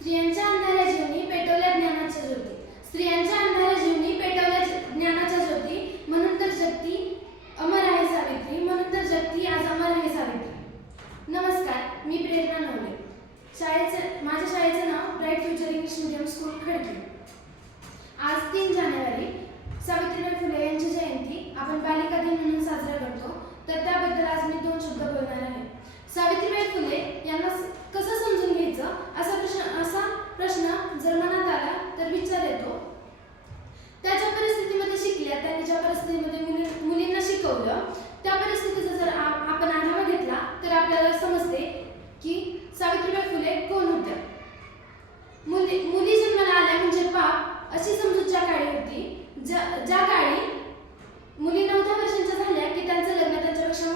स्त्रियांच्या अंधाऱ्या जीवनी पेटवल्या ज्ञानाच्या ज्योती. स्त्रियांच्या अंधाऱ्या जीवनी पेटवल्या ज्ञानाच्या ज्योती. म्हणून तर जगती अमर आहे सावित्री. म्हणून तर जगती आज अमर आहे सावित्री. नमस्कार, मी प्रेरणा नवले. माझ्या शाळेचं नाव bright future English medium school Khadki. आज 3 जानेवारी सावित्रीबाई फुले यांची जयंती आपण बालिका दिन म्हणून साजरा करतो. तर त्याबद्दल आज मी 2 शब्द बोलणार आहे. सावित्रीबाई फुले यांना कसं समजून घ्यायचं असा प्रश्न जर मनात आला तर विचार येतो. त्याच्या परिस्थितीमध्ये शिकल्या, त्यांनी ज्या परिस्थितीमध्ये मुलींना शिकवलं त्या परिस्थितीचा जर आपण आढावा घेतला तर आपल्याला समजते की सावित्रीबाई फुले कोण होत्या. मुली जन्माला आल्या म्हणजे पाप अशी समजूत ज्या काळी होती, ज्या काळी मुली 9-10 वर्षांच्या झाल्या की त्यांचं लग्न त्यांच्यापेक्षा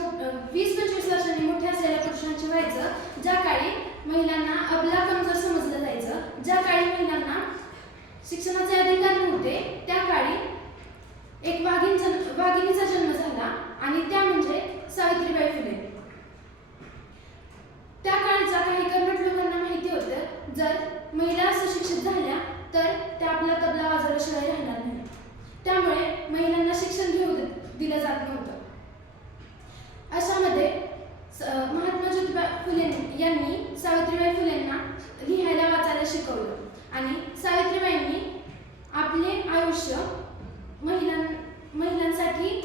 20-25 वर्षांनी मोठ्या असलेल्या पुरुषांची व्हायचं, ज्या काळी महिलांना अबला कमजोर समजलं जायचं, ज्या काळी महिलांना शिक्षणाचे अधिकार नव्हते, त्या काळी एक वाघिणीचा जन्म झाला आणि त्या म्हणजे सावित्रीबाई फुले. त्या काळच्या काही कर्मठ लोकांना माहिती होतं, जर महिला सुशिक्षित झाल्या तर त्या आपला तबला वाजवल्याशिवाय राहणार नाही. त्यामुळे महिलांना शिक्षण घेऊ दिलं जात नव्हतं. अशामध्ये महात्मा ज्योतिबा फुले यांनी सावित्रीबाई फुलेंना लिहायला वाचायला शिकवलं आणि सावित्रीबाईंनी आपले आयुष्य महिलांसाठी